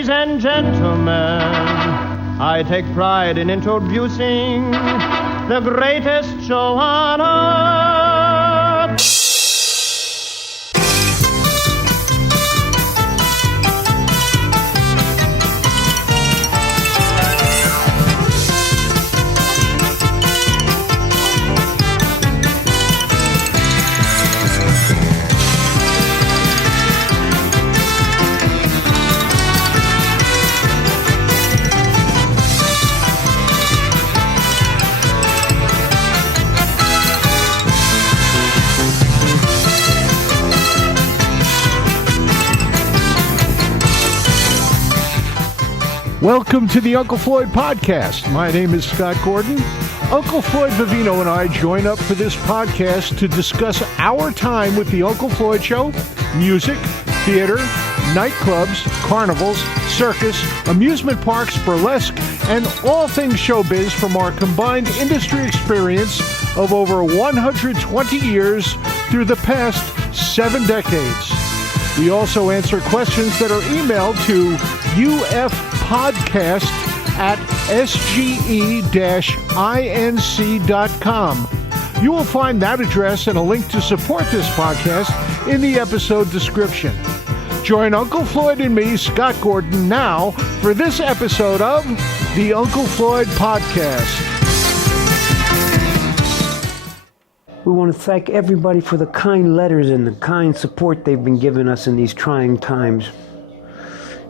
Ladies and gentlemen, I take pride in introducing the greatest show on earth. Welcome to the Uncle Floyd Podcast. My name is Scott Gordon. Uncle Floyd Vivino and I join up for this podcast to discuss our time with the Uncle Floyd Show, music, theater, nightclubs, carnivals, circus, amusement parks, burlesque, and all things showbiz from our combined industry experience of over 120 years through the past 7 decades. We also answer questions that are emailed to ufpodcast@sge-inc.com. You will find that address and a link to support this podcast in the episode description. Join Uncle Floyd and me, Scott Gordon, now for this episode of the Uncle Floyd Podcast. We want to thank everybody for the kind letters and the kind support they've been giving us in these trying times.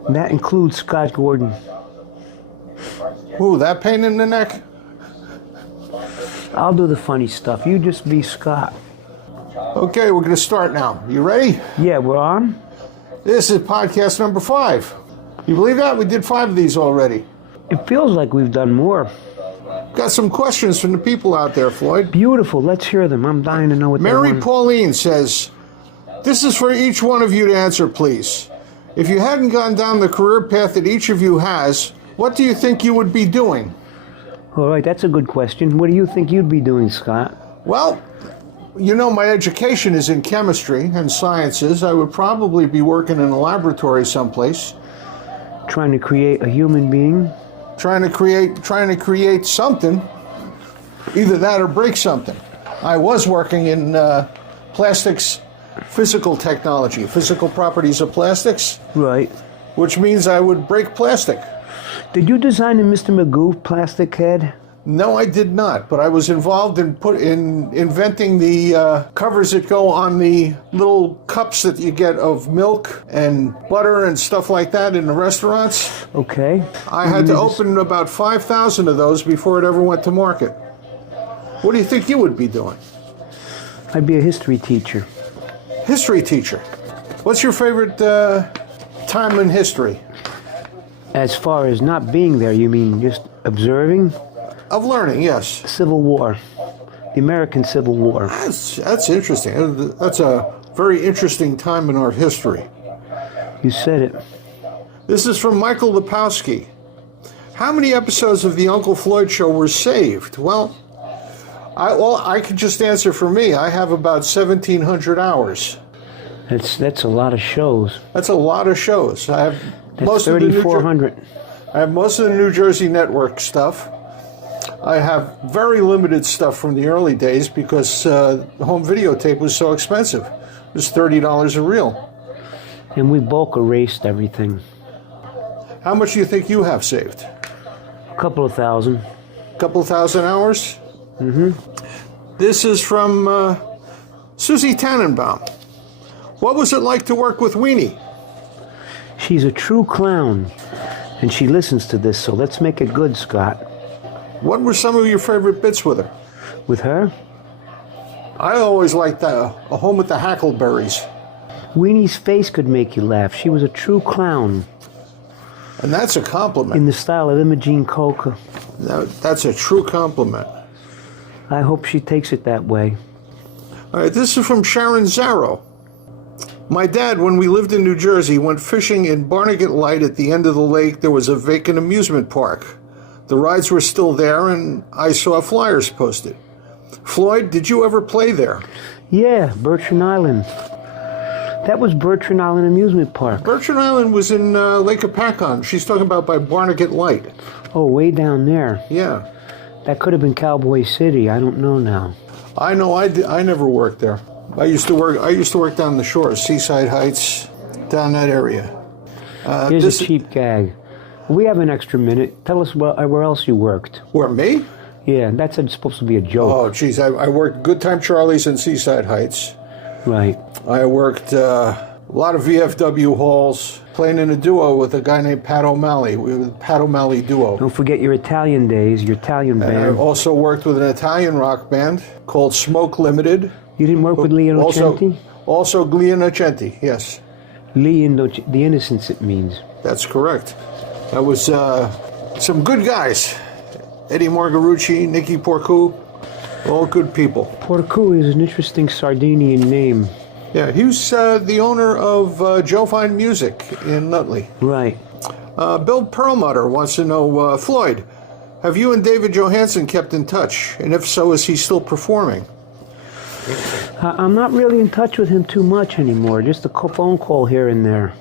And that includes Scott Gordon. Ooh, that pain in the neck? I'll do the funny stuff. You just be Scott. Okay, we're going to start now. You ready? Yeah, we're on. This is podcast number 5. You believe that? We did 5 of these already. It feels like we've done more. Got some questions from the people out there, Floyd. Beautiful. Let's hear them. I'm dying to know what they want. Mary Pauline says, this is for each one of you to answer, please. If you hadn't gone down the career path that each of you has, what do you think you would be doing? All right, that's a good question. What do you think you'd be doing, Scott? Well, you know, my education is in chemistry and sciences. I would probably be working in a laboratory someplace. Trying to create a human being? Trying to create something, either that or break something. I was working in plastics, physical technology, physical properties of plastics. Right. Which means I would break plastic. Did you design the Mr. Magoo plastic head? No, I did not, but I was involved in inventing the covers that go on the little cups that you get of milk and butter and stuff like that in the restaurants. Okay. I had to open about 5,000 of those before it ever went to market. What do you think you would be doing? I'd be a history teacher. History teacher. What's your favorite time in history? As far as not being there, you mean just observing? Of learning, yes. Civil War. The American Civil War. That's interesting. That's a very interesting time in our history. You said it. This is from Michael Lepowski. How many episodes of the Uncle Floyd Show were saved? Well, I could just answer for me. I have about 1,700 hours. That's a lot of shows. That's a lot of shows. I have That's 3,400. I have most of the New Jersey Network stuff. I have very limited stuff from the early days because home videotape was so expensive. It was $30 a reel. And we bulk erased everything. How much do you think you have saved? A couple of thousand. A couple of thousand hours? Mm-hmm. This is from Susie Tannon. What was it like to work with Weenie? She's a true clown, and she listens to this, so let's make it good, Scott. What were some of your favorite bits with her? With her? I always liked A Home with the Hackleberries. Weenie's face could make you laugh. She was a true clown. And that's a compliment. In the style of Imogene Coca. That's a true compliment. I hope she takes it that way. All right, this is from Sharon Zarrow. My dad, when we lived in New Jersey, went fishing in Barnegat Light. At the end of the lake, there was a vacant amusement park. The rides were still there, and I saw flyers posted. Floyd, did you ever play there? Yeah, Bertrand Island. That was Bertrand Island Amusement Park. Bertrand Island was in Lake Apacon. She's talking about by Barnegat Light. Oh, way down there. Yeah. That could have been Cowboy City. I don't know now. I know. I never worked there. I used to work down the shore, Seaside Heights, down that area. Here's a cheap gag. We have an extra minute. Tell us where else you worked. Where, me? Yeah, that's supposed to be a joke. Oh, geez. I worked Good Time Charlie's in Seaside Heights. Right. I worked a lot of VFW halls, playing in a duo with a guy named Pat O'Malley. We were the Pat O'Malley duo. Don't forget your Italian days, your Italian band. And I also worked with an Italian rock band called Smoke Limited. You didn't work with Leo Innocenti? Also Leo Innocenti, yes. The Innocents, it means. That's correct. That was some good guys. Eddie Moruchi, Nicky Porcu, all good people. Porcu is an interesting Sardinian name. Yeah, he was the owner of Joe Fine Music in Nutley. Right. Bill Perlmutter wants to know, Floyd, have you and David Johansen kept in touch? And if so, is he still performing? I'm not really in touch with him too much anymore, just a phone call here and there.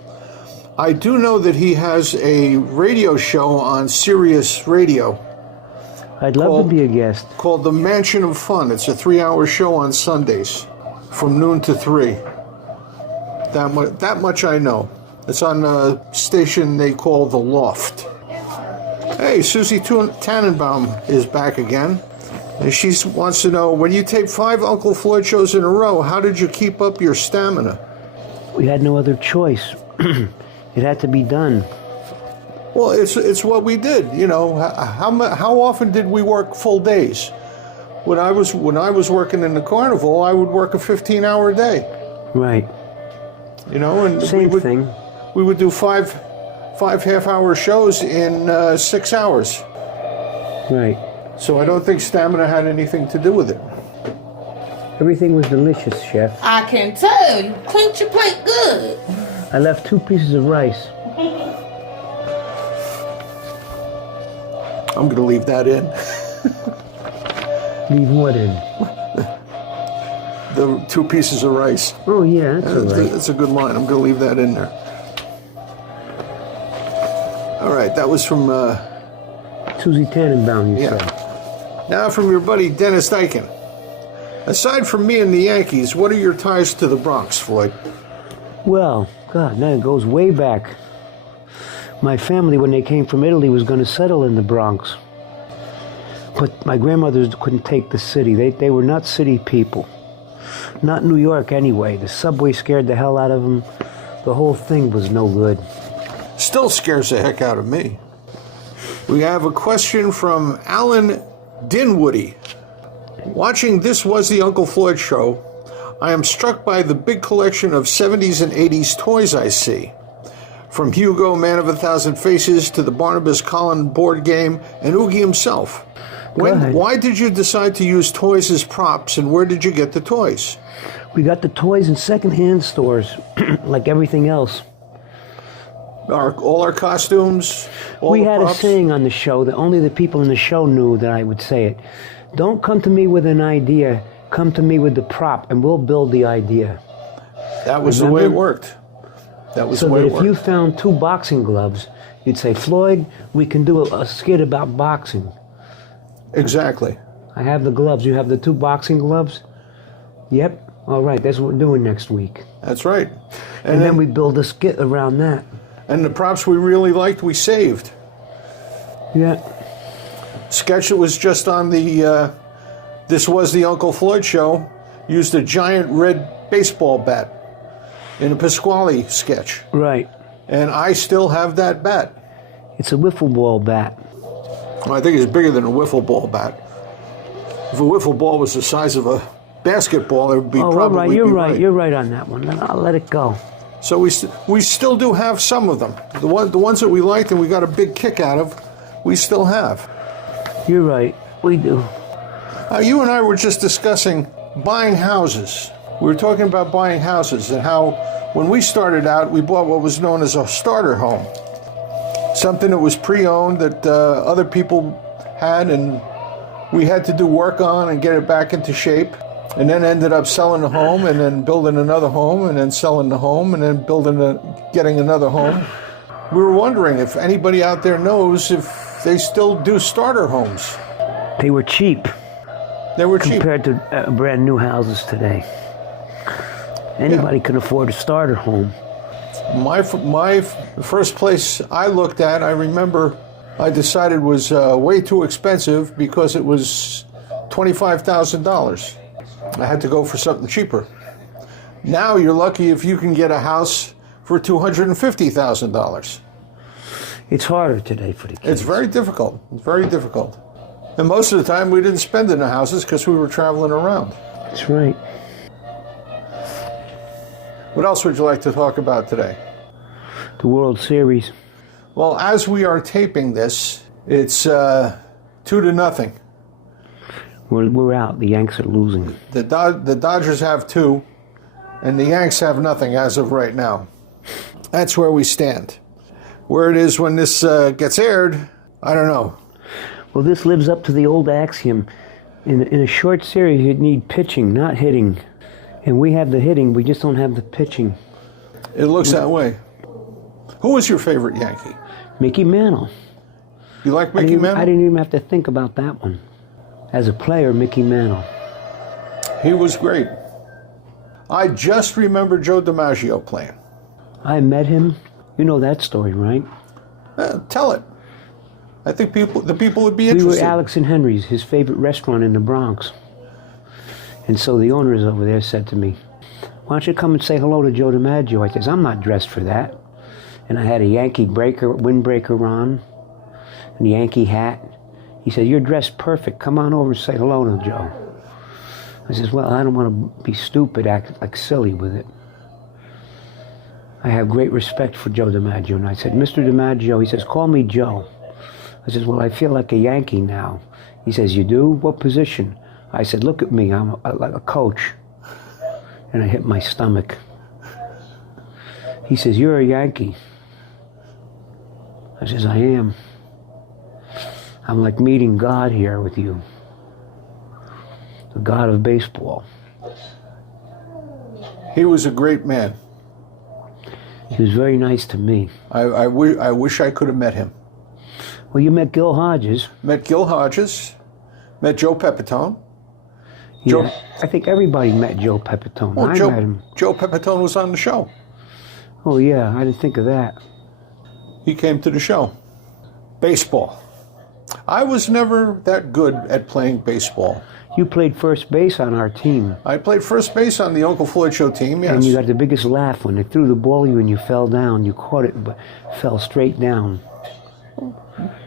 I do know that he has a radio show on Sirius Radio. I'd love to be a guest. Called The Mansion of Fun. It's a 3-hour show on Sundays from noon to 3. That much I know. It's on a station they call The Loft. Hey, Susie Tannenbaum is back again. And she wants to know, when you tape 5 Uncle Floyd shows in a row, how did you keep up your stamina? We had no other choice. It had to be done. Well, it's what we did. You know, how often did we work full days? When I was working in the carnival, I would work a 15-hour day. Right. You know, and Same thing. We would do five half-hour shows in 6 hours. Right. So I don't think stamina had anything to do with it. Everything was delicious, Chef. I can tell. You cleaned your plate good. I left 2 pieces of rice. I'm going to leave that in. Leave what in? The 2 pieces of rice. Oh, yeah, that's all right. That's a good line. I'm going to leave that in there. All right, that was from... Susie Tannenbaum, you said. Now from your buddy Dennis Dyken. Aside from me and the Yankees, what are your ties to the Bronx, Floyd? Well, God, that goes way back. My family, when they came from Italy, was going to settle in the Bronx. But my grandmothers couldn't take the city. They were not city people. Not New York, anyway. The subway scared the hell out of them. The whole thing was no good. Still scares the heck out of me. We have a question from Alan Dinwoody. Watching This Was the Uncle Floyd Show, I am struck by the big collection of 70s and 80s toys I see. From Hugo, Man of a Thousand Faces, to the Barnabas Collin board game, and Oogie himself. Why did you decide to use toys as props, and where did you get the toys? We got the toys in secondhand stores, like everything else. All our costumes, all we the had props? a saying on the show that only the people in the show knew that I would say it. Don't come to me with an idea, come to me with the prop, and we'll build the idea. That was the way it worked. That was the way it worked. So that if you found 2 boxing gloves, you'd say, Floyd, we can do a skit about boxing. Exactly. I have the gloves. You have the 2 boxing gloves? Yep. All right, that's what we're doing next week. That's right. And then we build a skit around that. And the props we really liked, we saved. Yeah. Sketch that was just on the This Was the Uncle Floyd Show used a giant red baseball bat in a Pasquale sketch. Right. And I still have that bat. It's a wiffle ball bat. Well, I think it's bigger than a wiffle ball bat. If a wiffle ball was the size of a basketball, it would be probably right. You're right. You're right on that one. Then I'll let it go. So we still do have some of them. The ones that we liked and we got a big kick out of, we still have. You're right. We do. You and I were just discussing buying houses. We were talking about buying houses and how when we started out, we bought what was known as a starter home. Something that was pre-owned that other people had and we had to do work on and get it back into shape. and then ended up selling the home and then building another home and then selling the home and then getting another home. We were wondering if anybody out there knows if they still do starter homes. They were cheap. They were cheap. Compared to brand new houses today. Anybody can afford a starter home. My first place I looked at, I remember I decided was way too expensive because it was $25,000. I had to go for something cheaper. Now you're lucky if you can get a house for $250,000. It's harder today for the kids. It's very difficult. It's very difficult. And most of the time we didn't spend in the houses because we were traveling around. That's right. What else would you like to talk about today? The World Series. Well, as we are taping this, it's 2-0. We're out. The Yanks are losing. The Dodgers have 2, and the Yanks have nothing as of right now. That's where we stand. Where it is when this gets aired, I don't know. Well, this lives up to the old axiom. In a short series, you need pitching, not hitting. And we have the hitting, we just don't have the pitching. It looks that way. Who was your favorite Yankee? Mickey Mantle. You like Mickey Mantle? I didn't even have to think about that one. As a player, Mickey Mantle. He was great. I just remember Joe DiMaggio playing. I met him. You know that story, right? Tell it. I think the people would be We interested. were Alex and Henry's, his favorite restaurant in the Bronx. And so the owners over there said to me, "Why don't you come and say hello to Joe DiMaggio?" I says, "I'm not dressed for that." And I had a Yankee windbreaker on, and a Yankee hat. He said, "You're dressed perfect. Come on over and say hello to Joe." I says, "Well, I don't want to be stupid, act like silly with it. I have great respect for Joe DiMaggio." And I said, "Mr. DiMaggio," he says, "call me Joe." I says, "Well, I feel like a Yankee now." He says, "You do? What position?" I said, "Look at me, I'm like a coach." And I hit my stomach. He says, "You're a Yankee." I says, "I am. I'm like meeting God here with you. The God of baseball." He was a great man. He was very nice to me. I wish I could have met him. Well, you met Gil Hodges. Met Gil Hodges. Met Joe Pepitone. Yeah, I think everybody met Joe Pepitone. Well, I met him. Joe Pepitone was on the show. Oh, yeah, I didn't think of that. He came to the show. Baseball. I was never that good at playing baseball. You played first base on our team. I played first base on the Uncle Floyd Show team, yes. And you got the biggest laugh when they threw the ball at you and you fell down. You caught it, but fell straight down.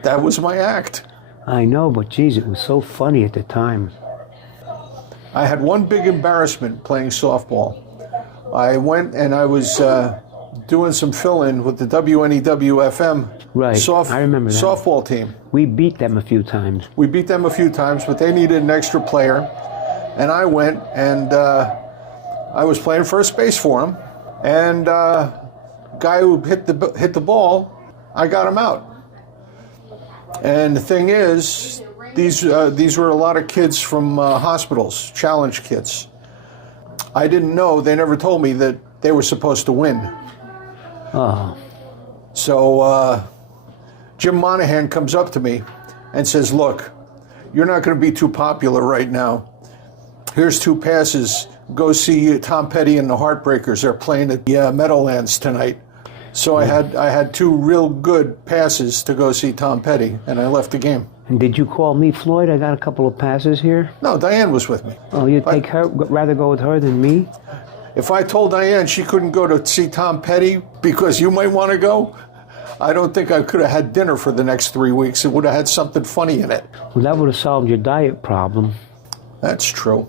That was my act. I know, but geez, it was so funny at the time. I had one big embarrassment playing softball. I went and I was doing some fill-in with the WNEW-FM I remember that. softball team. We beat them a few times. We beat them a few times, but they needed an extra player. And I went and I was playing first base for them. And guy who hit the ball, I got him out. And the thing is, these were a lot of kids from hospitals, challenge kids. I didn't know, they never told me that they were supposed to win. Oh. So Jim Monahan comes up to me and says, "Look, you're not going to be too popular right now. Here's 2 passes. Go see Tom Petty and the Heartbreakers. They're playing at the Meadowlands tonight." So I had 2 real good passes to go see Tom Petty, and I left the game. And did you call me, Floyd? I got a couple of passes here. No, Diane was with me. Oh, you'd rather go with her than me? If I told Diane she couldn't go to see Tom Petty because you might want to go, I don't think I could have had dinner for the next 3 weeks. It would have had something funny in it. Well, that would have solved your diet problem. That's true.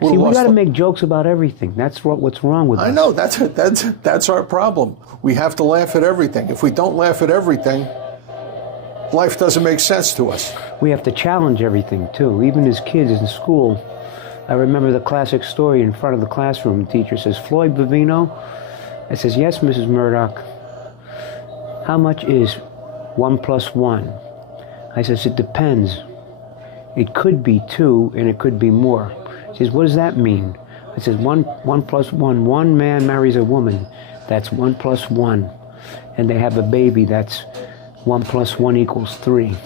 See, we got to make jokes about everything. That's what's wrong with us. I know, that's our problem. We have to laugh at everything. If we don't laugh at everything, life doesn't make sense to us. We have to challenge everything, too. Even as kids in school, I remember the classic story in front of the classroom. The teacher says, "Floyd Vivino?" I says, "Yes, Mrs. Murdoch." "How much is 1 + 1? I says, "It depends. It could be 2 and it could be more. She says, what does that mean? I says, one plus one. One man marries a woman. That's 1 + 1. And they have a baby. That's 1 + 1 = 3.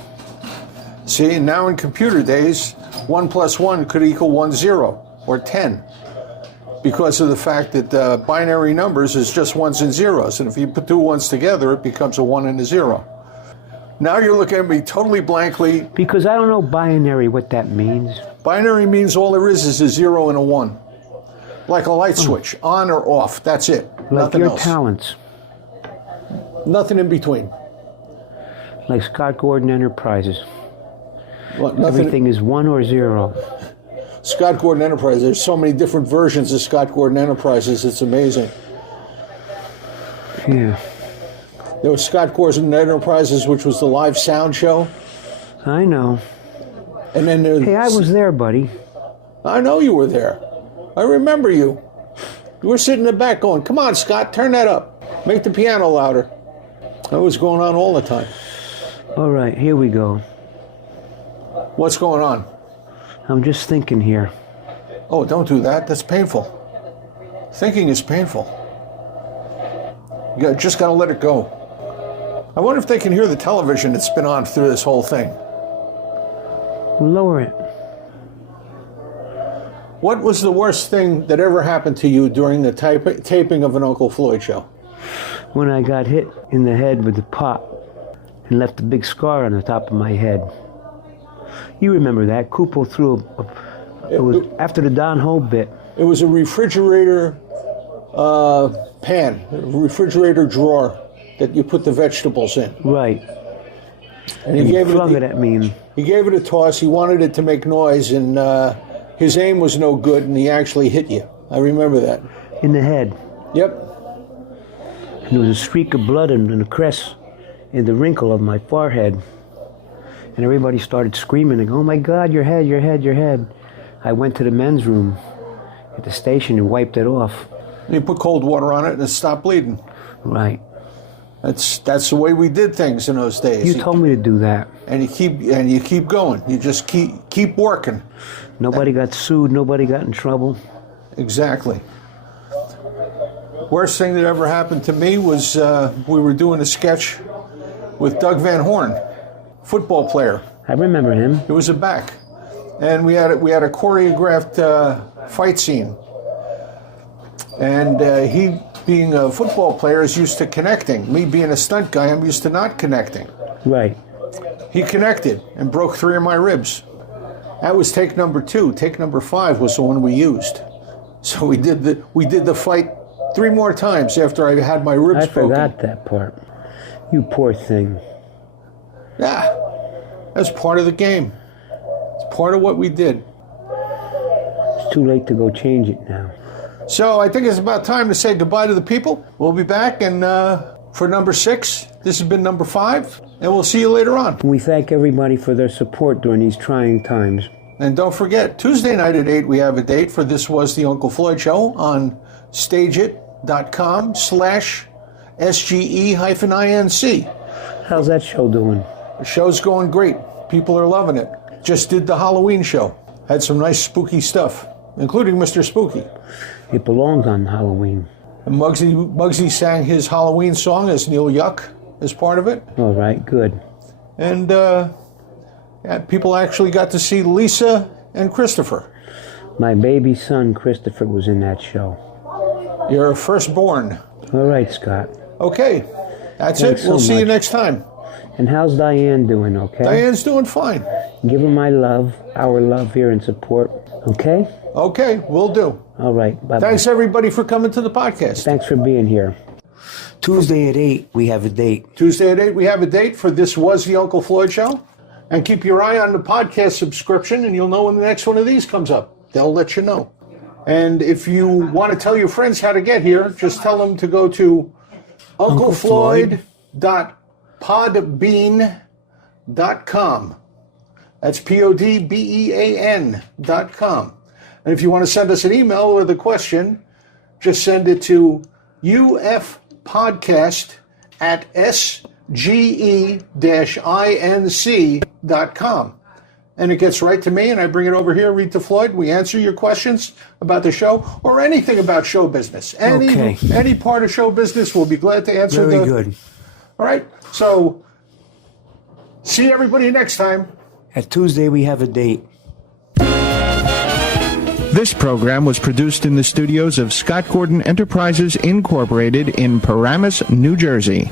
See, now in computer days, 1 + 1 could equal 1, 0, or 10. Because of the fact that binary numbers is just ones and zeros. And if you put two ones together, it becomes a 1 and a 0. Now you're looking at me totally blankly. Because I don't know binary, what that means. Binary means all there is a 0 and a 1. Like a light switch, on or off. That's it. Like Nothing your else. talents. Nothing in between. Like Scott Gordon Enterprises. Well, nothing. Everything is 1 or 0. Scott Gordon Enterprises. There's so many different versions of Scott Gordon Enterprises. It's amazing. Yeah. There was Scott Gordon Enterprises, which was the live sound show. I know. And then there, Hey, I was there, buddy. I know you were there. I remember you. You were sitting in the back going, come on, Scott, turn that up. Make the piano louder. That was going on all the time. All right, here we go. What's going on? I'm just thinking here. Oh, don't do that. That's painful. Thinking is painful. You just got to let it go. I wonder if they can hear the television that's been on through this whole thing. Lower it. What was the worst thing that ever happened to you during the taping of an Uncle Floyd show? When I got hit in the head with the pot and left a big scar on the top of my head. You remember that. Kupo threw it was after the Don Ho bit. It was a refrigerator pan, a refrigerator drawer that you put the vegetables in. Right. And he flung it at me. He gave it a toss. He wanted it to make noise, and his aim was no good, and he actually hit you. I remember that. In the head. Yep. And there was a streak of blood and a crest in the wrinkle of my forehead. And everybody started screaming, like, oh my God, your head, your head, your head. I went to the men's room at the station and wiped it off. You put cold water on it and it stopped bleeding. Right. That's the way we did things in those days. You told me to do that. And you keep going. You just keep working. Nobody got sued, nobody got in trouble. Exactly. Worst thing that ever happened to me was we were doing a sketch with Doug Van Horn, football player. I remember him. It was a back. And we had a choreographed fight scene. And he, being a football player, is used to connecting. Me being a stunt guy, I'm used to not connecting. Right. He connected and broke 3 of my ribs. That was take number 2. Take number 5 was the one we used. So we did the fight 3 more times after I had my ribs broken. I forgot that part. You poor thing. Yeah, that's part of the game. It's part of what we did. It's too late to go change it now. So I think it's about time to say goodbye to the people. We'll be back and for number 6. This has been number 5, and we'll see you later on. We thank everybody for their support during these trying times. And don't forget, Tuesday night at 8, we have a date for This Was the Uncle Floyd Show on stageit.com/SGE-INC. How's that show doing? The show's going great. People are loving it. Just did the Halloween show. Had some nice spooky stuff, including Mr. Spooky. It belongs on Halloween. And Muggsy sang his Halloween song as Neil Yuck as part of it. All right, good. And people actually got to see Lisa and Christopher. My baby son, Christopher, was in that show. Your firstborn. All right, Scott. Okay, that's Thanks it. We'll so see you much. next time. And how's Diane doing, okay? Diane's doing fine. Give her my love, our love here and support, okay? Okay, will do. All right, bye-bye. Thanks, everybody, for coming to the podcast. Thanks for being here. Tuesday at 8, we have a date. Tuesday at 8, we have a date for This Was the Uncle Floyd Show. And keep your eye on the podcast subscription, and you'll know when the next one of these comes up. They'll let you know. And if you want to tell your friends how to get here, just tell them to go to unclefloyd.podbean.com. That's PODBEAN.com. And if you want to send us an email with a question, just send it to ufpodcast@sge-inc.com. and it gets right to me, and I bring it over here, read to Floyd. We answer your questions about the show or anything about show business. Any part of show business, we'll be glad to answer. Very good. All right. So, see everybody next time. At Tuesday, we have a date. This program was produced in the studios of Scott Gordon Enterprises, Incorporated in Paramus, New Jersey.